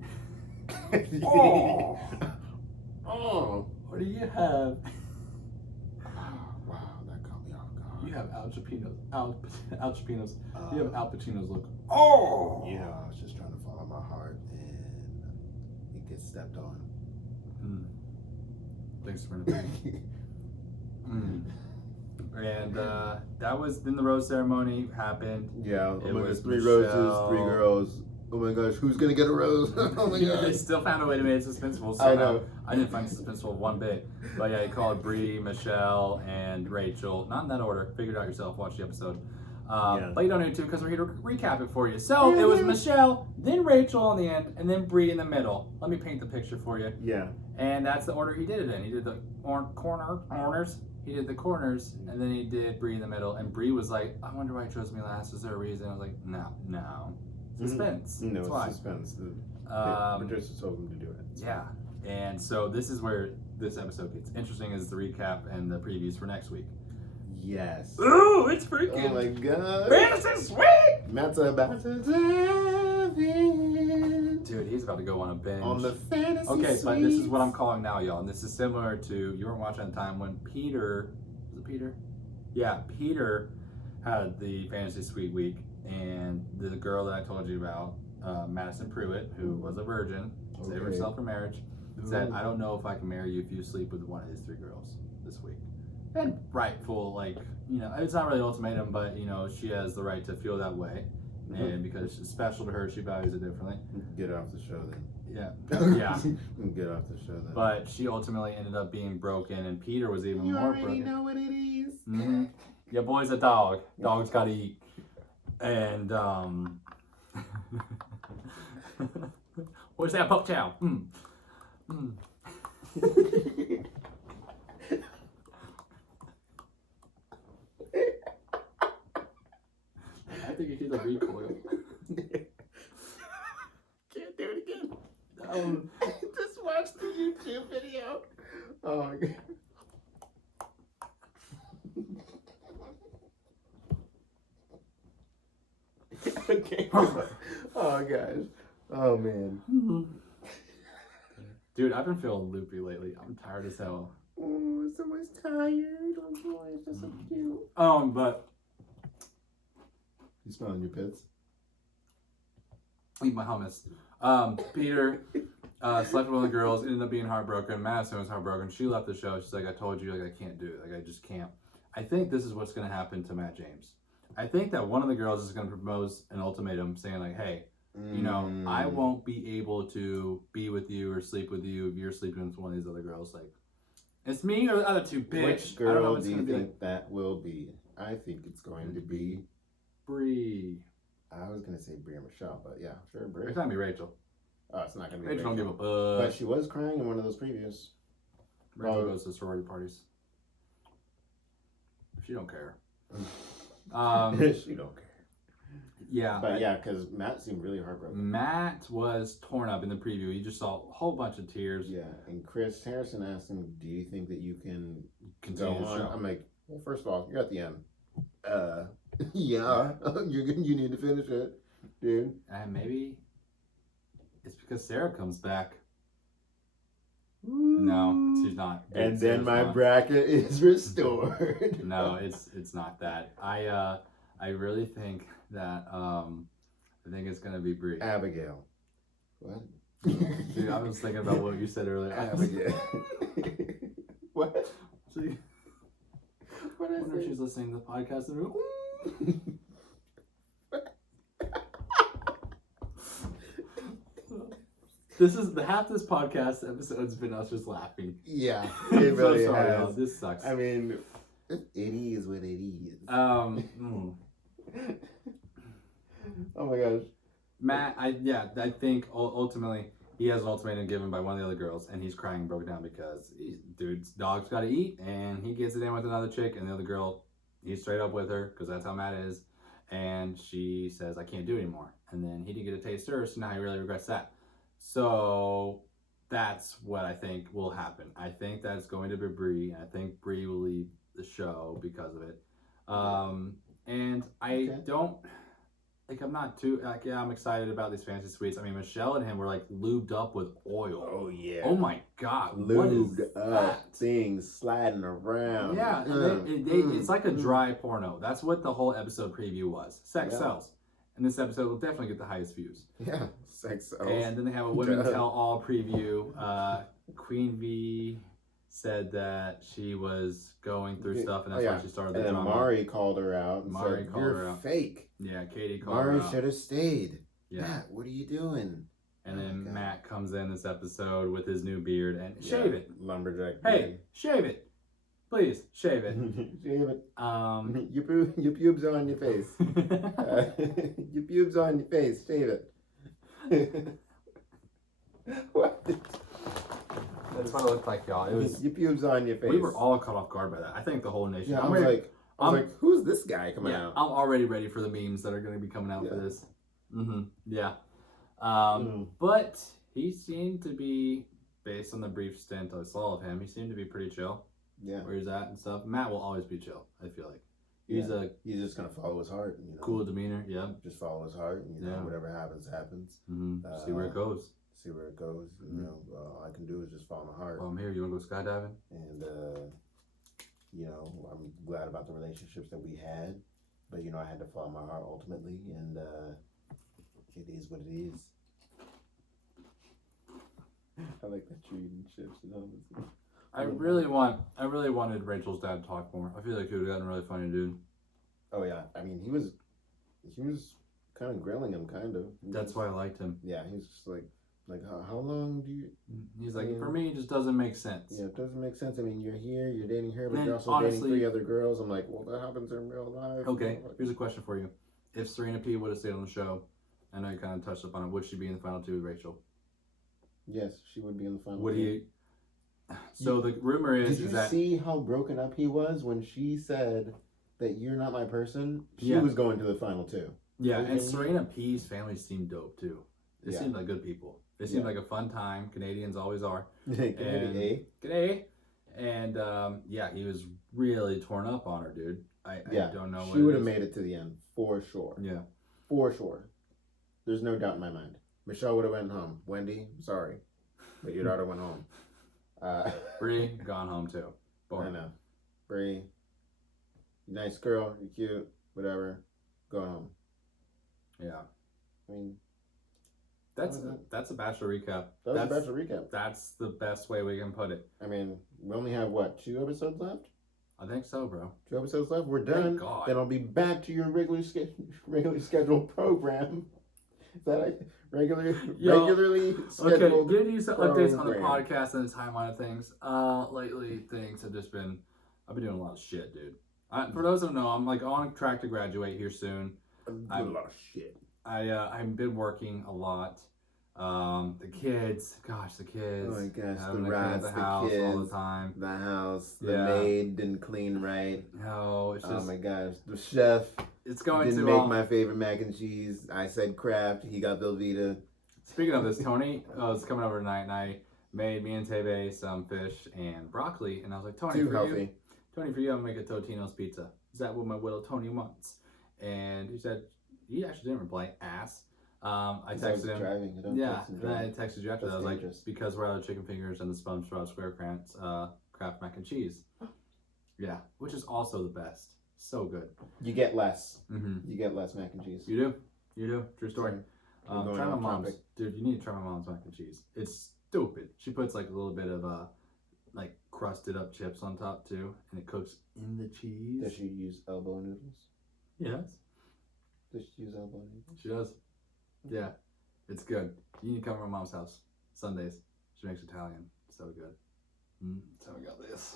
Oh, what do you have? Wow, that caught me off guard. You have Al Pacino's. You have Al Pacino's look. Oh! You know, I was just trying to follow my heart and it gets stepped on. Thanks for the And that was, then the rose ceremony happened. Yeah, It my was gosh, 3 Michelle. roses, 3 girls. Oh my gosh, who's gonna get a rose? Oh my They gosh. still found a way to make it suspenseful. I Somehow. know. I didn't find it suspenseful one bit. But yeah, he called Bri, Michelle, and Rachael. Not in that order. Figure it out yourself. Watch the episode. But you don't need to because we're here to recap it for you. So it was Michelle, then Rachael on the end, and then Bri in the middle. Let me paint the picture for you. Yeah. And that's the order he did it in. He did the corners. He did the corners, and then he did Bri in the middle. And Bri was like, I wonder why he chose me last. Is there a reason? I was like, no. Suspense. No, That's it's why. suspense. The producer told them to do it. Yeah. And so this is where this episode gets interesting, is the recap and the previews for next week. Yes. Ooh, it's freaking. Oh my god. Fantasy sweet! Matt's about to dive in. Dude, he's about to go on a binge. On the fantasy Okay, but this is what I'm suites. calling now, y'all. And this is similar to, you weren't watching at the time when Peter, was it Peter? Yeah, Peter had the fantasy suite week, and the girl that I told you about, Madison Pruitt, who was a virgin, saved herself for marriage, said, I don't know if I can marry you if you sleep with one of these 3 girls this week. And rightful, like, you know, it's not really an ultimatum, but, you know, she has the right to feel that way. And because it's special to her, she values it differently. Get off the show then. Yeah. Yeah. Get off the show then. But she ultimately ended up being broken, and Peter was even you more already broken. know what it is. Mm-hmm. Your boy's a dog. Dogs gotta eat. And what's that? Pop chow. I think you need a recoil. Can't do it again. Just watch the YouTube video. Oh my god. Okay. Oh gosh. Oh man. Dude, I've been feeling loopy lately. I'm tired as hell. Oh, someone's tired. Oh boy, it's just so cute. But You smelling your pits? eat my hummus. Peter slept with one of the girls, ended up being heartbroken. Madison was heartbroken. She left the show. She's like, I told you, like, I can't do it. Like, I just can't. I think this is what's going to happen to Matt James. I think that one of the girls is going to propose an ultimatum saying, like, hey, you know, I won't be able to be with you or sleep with you if you're sleeping with one of these other girls. Like, it's me or the other 2, bitch. Which I don't know girl what it's do you gonna think that will be? I think it's going to be. Bri. I was gonna say Bri or Michelle, but yeah, sure, Bri. It's not gonna be Rachel. Oh, it's not gonna be Rachel don't give a But fuck. she was crying in one of those previews. Rachel goes to sorority parties. She don't care. She don't care. Yeah. But yeah, because Matt seemed really heartbroken. Matt was torn up in the preview. You just saw a whole bunch of tears. Yeah, and Chris Harrison asked him, "Do you think that you can Continue go the on?" show. I'm like, "Well, first of all, you're at the end. Yeah, you need to finish it, dude." And maybe it's because Sarah comes back. Ooh. No, she's not. And Sarah's then my not. bracket is restored. No, it's not that. I really think that I think it's gonna be Bri. Abigail. What? Dude, I was thinking about what you said earlier. Abigail. What? See? What I wonder if she's listening to the podcast and this is half this podcast episode's been us just laughing. Yeah, it really so sorry, has. y'all. This sucks. I mean, it is what it is. Oh my gosh. Matt, I think ultimately he has an ultimatum given by one of the other girls, and he's crying and broke down because dude's dog's got to eat, and he gets it in with another chick, and the other girl, he's straight up with her because that's how Matt is, and she says, I can't do it anymore. And then he didn't get a taste of her, so now he really regrets that. So that's what I think will happen. I think that's going to be Bri, and I think Bri will leave the show because of it. And I don't... Like, I'm not too, like, yeah, I'm excited about these fancy suites. I mean, Michelle and him were, like, lubed up with oil. Oh, yeah. Oh, my God. Lubed up. Things sliding around. Yeah. It's like a dry porno. That's what the whole episode preview was. Sex sells. And this episode will definitely get the highest views. Yeah. Sex sells. And then they have a women tell all preview. Queen V said that she was going through stuff, and that's why she started the drama. And then Mari called her out and Mari said, called her out. Fake. Yeah, Katie called her out. Mari should have stayed. Yeah. Matt, what are you doing? And then Matt comes in this episode with his new beard and shave it. Lumberjack Hey, beard. shave it. Please, shave it. Shave it. Your pubes are on your face. Your pubes are on your face. Shave it. What? That's what it looked like, y'all. It was your pubes on your face. We were all caught off guard by that. I think the whole nation. Yeah, I was like, who's this guy coming out? I'm already ready for the memes that are going to be coming out for this. Yeah. But he seemed to be, based on the brief stint I saw of him, he seemed to be pretty chill. Yeah. Where he's at and stuff. Matt will always be chill, I feel like. He's just going to follow his heart. You know? Cool demeanor, yeah. Just follow his heart, and, you know, whatever happens, happens. See where it goes. See where it goes. You know, all I can do is just follow my heart. Well, I'm here. You want to go skydiving? And, you know, I'm glad about the relationships that we had. But, you know, I had to follow my heart ultimately. And it is what it is. I like that you're eating chips. I really wanted Rachel's dad to talk more. I feel like he would have gotten really funny, dude. Oh, yeah. I mean, he was kind of grilling him, kind of. That's why I liked him. Yeah, he's just like how long do you... He's like, for me, it just doesn't make sense. Yeah, it doesn't make sense. I mean, you're here, you're dating her, but And you're also honestly, dating 3 other girls. I'm like, well, that happens in real life. Okay, here's a question for you. If Serena P would have stayed on the show, I know you kind of touched upon it, would she be in the final 2 with Rachel? Yes, she would be in the final 2. Would he... So the rumor is Did you that... see how broken up he was when she said that you're not my person? She was going to the final 2. Yeah, and Serena P's family seemed dope, too. They seemed like good people. They seemed like a fun time. Canadians always are. G'day. And, he was really torn up on her, dude. I don't know what she would have made it to the end, for sure. Yeah. For sure. There's no doubt in my mind. Michelle would have went home. Wendy, sorry, but your daughter went home. Bri, gone home, too. Boring. I know. Bri, nice girl, you're cute, whatever, go home. Yeah. I mean... That's a Bachelor Recap. That's a Bachelor Recap. That's the best way we can put it. I mean, we only have, 2 episodes left? I think so, bro. 2 episodes left. We're done. Thank God. Then I'll be back to your regularly scheduled program. Is that a regularly scheduled? Okay, give you some updates on the podcast and the timeline of things. Lately, things have just been... I've been doing a lot of shit, dude. For those who don't know, I'm on track to graduate here soon. I'm doing a lot of shit. I've been working a lot. The kids. Oh my gosh, the rats, the house kids, all the time. The house, the maid didn't clean right. No, it's just... Oh my gosh, the chef didn't make my favorite mac and cheese. I said Kraft, he got Velveeta. Speaking of this, Tony was coming over tonight, and I made me and Tebe some fish and broccoli, and I was like, Tony, for you, I'm gonna make a Totino's pizza. Is that what my little Tony wants? And he said, he actually didn't reply, ass. I texted him. And I texted you after that. I was like, because we're out of chicken fingers and the SpongeBob SquarePants Kraft mac and cheese. Yeah, which is also the best. So good. You get less. You get less mac and cheese. You do. True story. Try my mom's. Dude, you need to try my mom's mac and cheese. It's stupid. She puts like a little bit of like crusted up chips on top too, and it cooks in the cheese. Does she use elbow noodles? Yes. Does she use elbow noodles? She does. Yeah, it's good. You need to come to my mom's house Sundays. She makes Italian. So good. So we got this.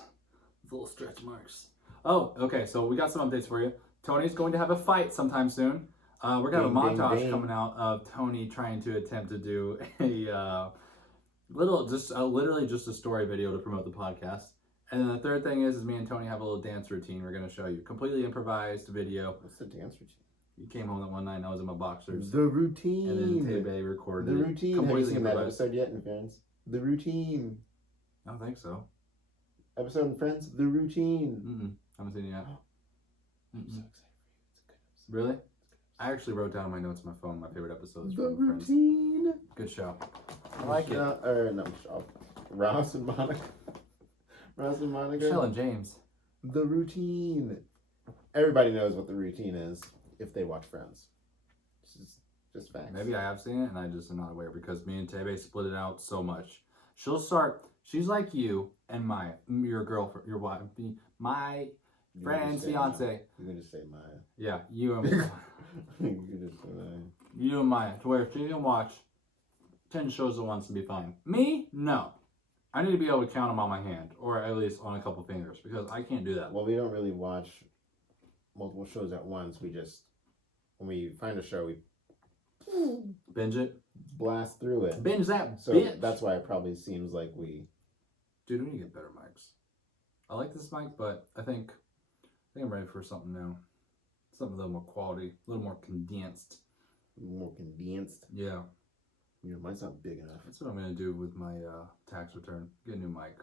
Little stretch marks. Oh, okay. So we got some updates for you. Tony's going to have a fight sometime soon. We're gonna have a montage coming out of Tony trying to attempt to do a literally just a story video to promote the podcast. And then the third thing is me and Tony have a little dance routine we're gonna show you. Completely improvised video. What's the dance routine? You came home that one night and I was in my boxers. The routine. And then Tebe recorded the routine. Completely Have you seen that improvised. episode yet in Friends? The routine. I don't think so. Episode in Friends? The routine. Haven't seen it yet. I'm so excited for you. It's a good episode. Really? I actually wrote down in my notes on my phone my favorite episodes The from Friends. routine. Good show. I like it. Or no, Michelle. Ross and Monica. Ross and Monica. Michelle and James. The routine. Everybody knows what the routine is if they watch Friends. Just facts. Maybe I have seen it and I just am not aware because me and Tebe split it out so much. She's like you and Maya, your girlfriend, your wife, my friend's fiance. You can just say Maya. Yeah, you and You can just say Maya. you and Maya, to where she can watch 10 shows at once and be fine. Me? No. I need to be able to count them on my hand, or at least on a couple fingers, because I can't do that. Well, we don't really watch multiple shows at once. We just, when we find a show, we Binge it. blast through it. Binge that So bitch. that's why it probably seems like we. Dude, we need to get better mics. I like this mic, but I think I'm ready for something new. Something a little more quality, a little more condensed. More condensed. Yeah. You know, mine's not big enough. That's what I'm going to do with my tax return. Get a new mic.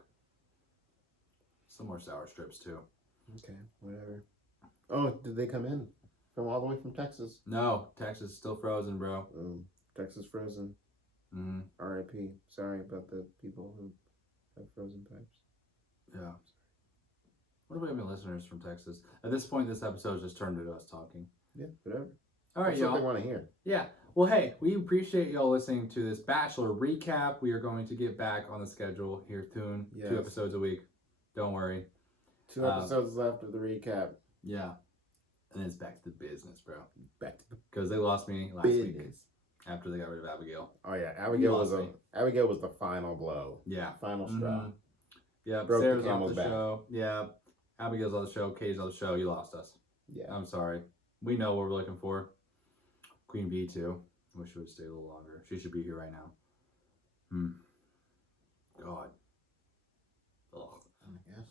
Some more sour strips, too. Okay, whatever. Oh, did they come in? From all the way from Texas? No, Texas is still frozen, bro. Texas frozen. Mm-hmm. R.I.P. Sorry about the people who have frozen pipes. Yeah. What if we have any listeners from Texas? At this point, this episode just turned into us talking. Yeah, whatever. All right, That's y'all. what they want to hear. Yeah. Well, hey, we appreciate y'all listening to this Bachelor Recap. We are going to get back on the schedule here soon. Yes. 2 episodes a week. Don't worry. 2 episodes left of the recap. Yeah. And then it's back to the business, bro. Back to the Because they lost me last week after they got rid of Abigail. Oh yeah, Abigail lost me. Abigail was the final blow. Yeah. Final straw. Yeah, Broke the Sarah's off camel's the back. show. Yeah. Abigail's on the show. Katie's on the show. You lost us. Yeah. I'm sorry. We know what we're looking for. Queen Bee, too. Wish she would stay a little longer. She should be here right now. God. Ugh. I guess.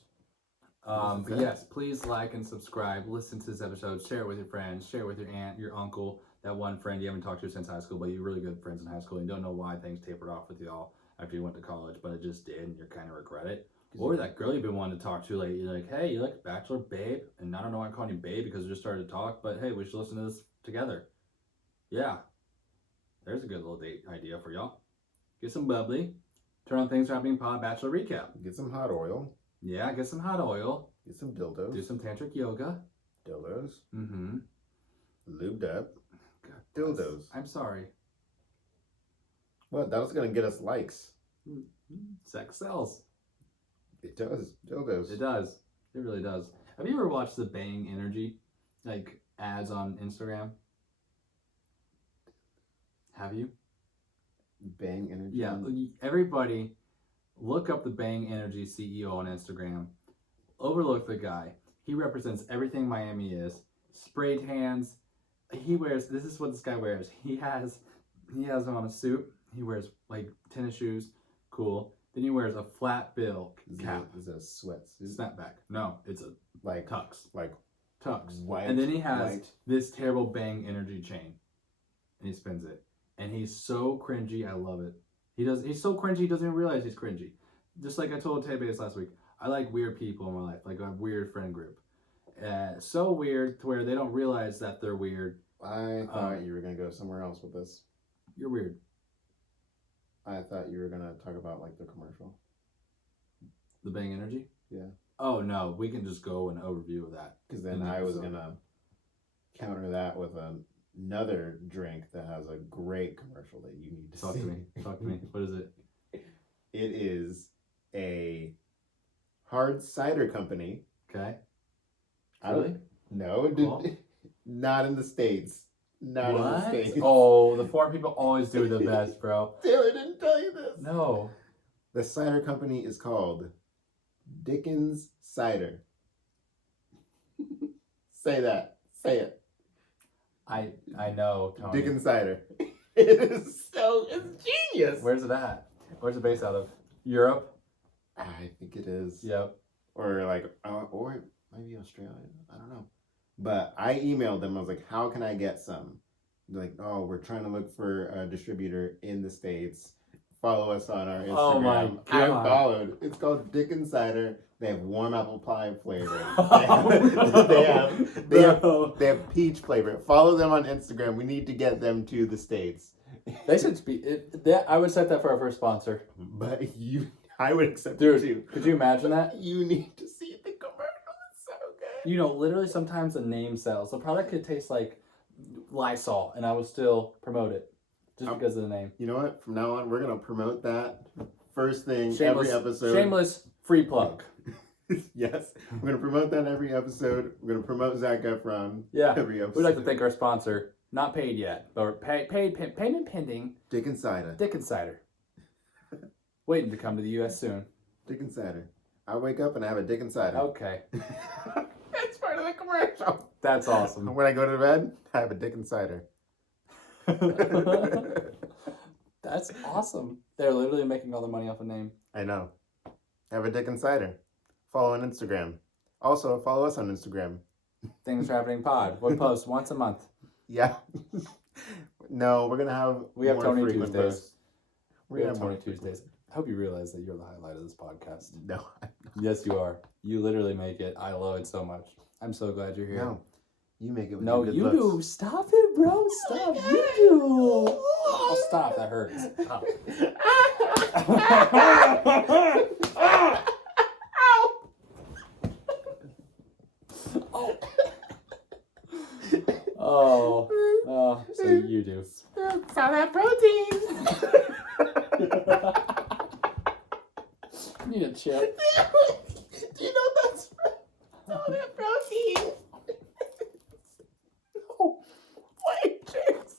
But yes, please like and subscribe. Listen to this episode. Share it with your friends. Share it with your aunt, your uncle, that one friend you haven't talked to since high school, but you're really good friends in high school and you don't know why things tapered off with y'all after you went to college, but it just did and you kind of regret it. Or that girl you've been wanting to talk to lately. You're like, hey, you like Bachelor, babe? And I don't know why I'm calling you babe because we just started to talk, but hey, we should listen to this together. Yeah. There's a good little date idea for y'all. Get some bubbly. Turn on Things Happening Pod Bachelor Recap. Get some hot oil. Yeah, get some hot oil. Get some dildos. Do some tantric yoga. Dildos. Mm-hmm. Lubed up. God, Dildos. I'm sorry. What? That was gonna get us likes. Sex sells. It does. Dildos. It does. It really does. Have you ever watched the Bang Energy, like, ads on Instagram? Have you? Bang Energy. Yeah. Everybody, look up the Bang Energy CEO on Instagram. Overlook the guy. He represents everything Miami is. Sprayed hands. He wears. This is what this guy wears. He has on a suit. He wears like tennis shoes. Cool. Then he wears a flat bill cap. Is it a sweatsuit? Snapback. No, it's a Like tux. Like Tux. white. And then he has white. this terrible Bang Energy chain. And he spins it. And he's so cringy. I love it. He's so cringy. He doesn't even realize he's cringy. Just like I told Tebe this last week. I like weird people in my life. Like a weird friend group. So weird to where they don't realize that they're weird. I thought you were gonna go somewhere else with this. You're weird. I thought you were gonna talk about like the commercial. The Bang Energy? Yeah. Oh no, we can just go an overview of that. Because then I was gonna counter that with another drink that has a great commercial that you need to Talk see. to me. Talk to me. What is it? It is a Hard Cider Company. Okay. Really? No, Cool. not in the States. Not in the States. Oh, the foreign people always do the best, bro. Taylor didn't tell you this. No. The cider company is called Dickens Cider. Say that. Say it. I know, Tony. Dickens Cider. It's genius. Where's it at? Where's it based out of? Europe? I think it is. Yep. Or like, or maybe Australia. I don't know. But I emailed them. I was like, how can I get some? They're like, oh, we're trying to look for a distributor in the States. Follow us on our Instagram. Oh my I God. followed. It's called Dickens Cider. They have warm apple pie flavor. They have peach flavor. Follow them on Instagram. We need to get them to the States. They should be. I would set that for our first sponsor. But I would accept Dude, it too. could you imagine that? You need to see the commercial. It's so good. You know, literally sometimes the name sells. The product could taste like Lysol, and I would still promote it just because of the name. You know what? From now on, we're going to promote that first thing Shameless, every episode. Shameless free plug. Yes. We're going to promote that every episode. We're going to promote Zac Efron every episode. We'd like to thank our sponsor. Not paid yet, but payment pending. Dickens Cider. Dickens Cider. Waiting to come to the U.S. soon. Dickens Cider. I wake up and I have a Dickens Cider. Okay. That's part of the commercial. That's awesome. When I go to bed, I have a Dickens Cider. That's awesome. They're literally making all the money off a name. I know. Have a Dickens Cider. Follow on Instagram. Also, follow us on Instagram. Things are happening pod. We post once a month. Yeah. No, we're gonna have We have more Tony frequent Tuesdays. posts. We have Tony Tuesdays. I hope you realize that you're the highlight of this podcast. No. Yes, you are. You literally make it. I love it so much. I'm so glad you're here. No. You make it with No, your good you looks. do. Stop it, bro. Stop. You do. Oh, stop. That hurts. Oh. Oh. So you do. It's all that protein. You need a chip. Do you know that's all that protein? Oh. White chicks.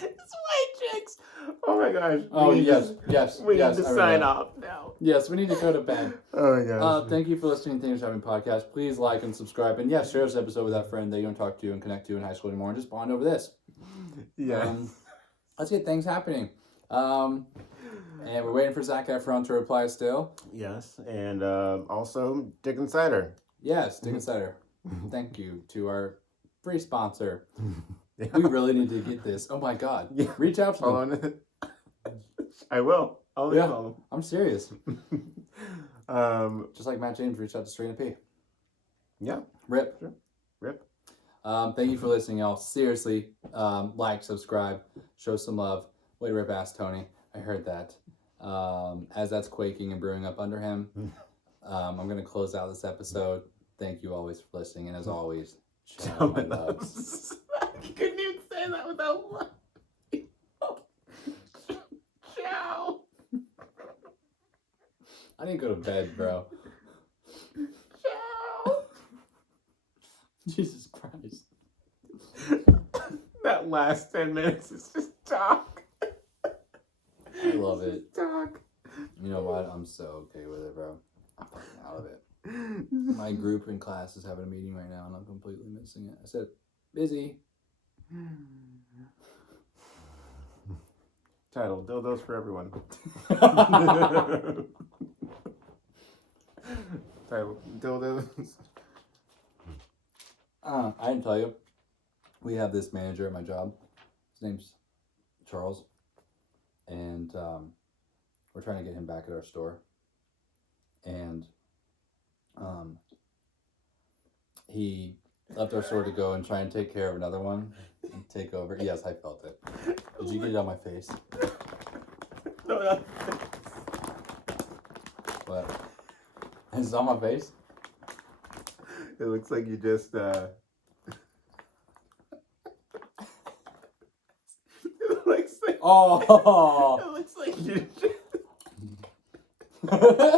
It's white chicks. Oh my gosh. Oh, We need yes. to- Yes. We yes, need to I sign remember. off now. Yes, we need to go to bed. Oh my gosh. Thank you for listening to Things Having Podcast. Please like and subscribe. And yes, share this episode with that friend that you don't talk to and connect to in high school anymore and just bond over this. Yeah. Let's get things happening. And we're waiting for Zac Efron to reply still. Yes. And also Dickens Cider. Yes, Dickens Cider. Thank you to our free sponsor. We really need to get this. Oh my God. Yeah. Reach out to them. Follow on. I will. I'll Yeah. follow. I'm serious. Just like Matt James reached out to Serena P. Yeah. Rip. Sure. Rip. Thank you for listening, y'all. Seriously, like, subscribe, show some love. Way to rip ass, Tony. I heard that. As that's quaking and brewing up under him, I'm going to close out this episode. Thank you always for listening. And as always, ciao, my loves. You couldn't even say that without laughing. Ciao. I need to go to bed, bro. Ciao. Jesus Christ. That last 10 minutes is just talk. I love it. Just talk. You know what? I'm so okay with it, bro. I'm fucking out of it. My group in class is having a meeting right now, and I'm completely missing it. I said, busy. Title, dildos for everyone. Title, dildos. I didn't tell you. We have this manager at my job. His name's Charles. And we're trying to get him back at our store. And he left our store to go and try and take care of another one and take over. Yes, I felt it. Did you get it on my face? No. What? Is it on my face? It looks like you just, it looks like, Oh! it looks like you just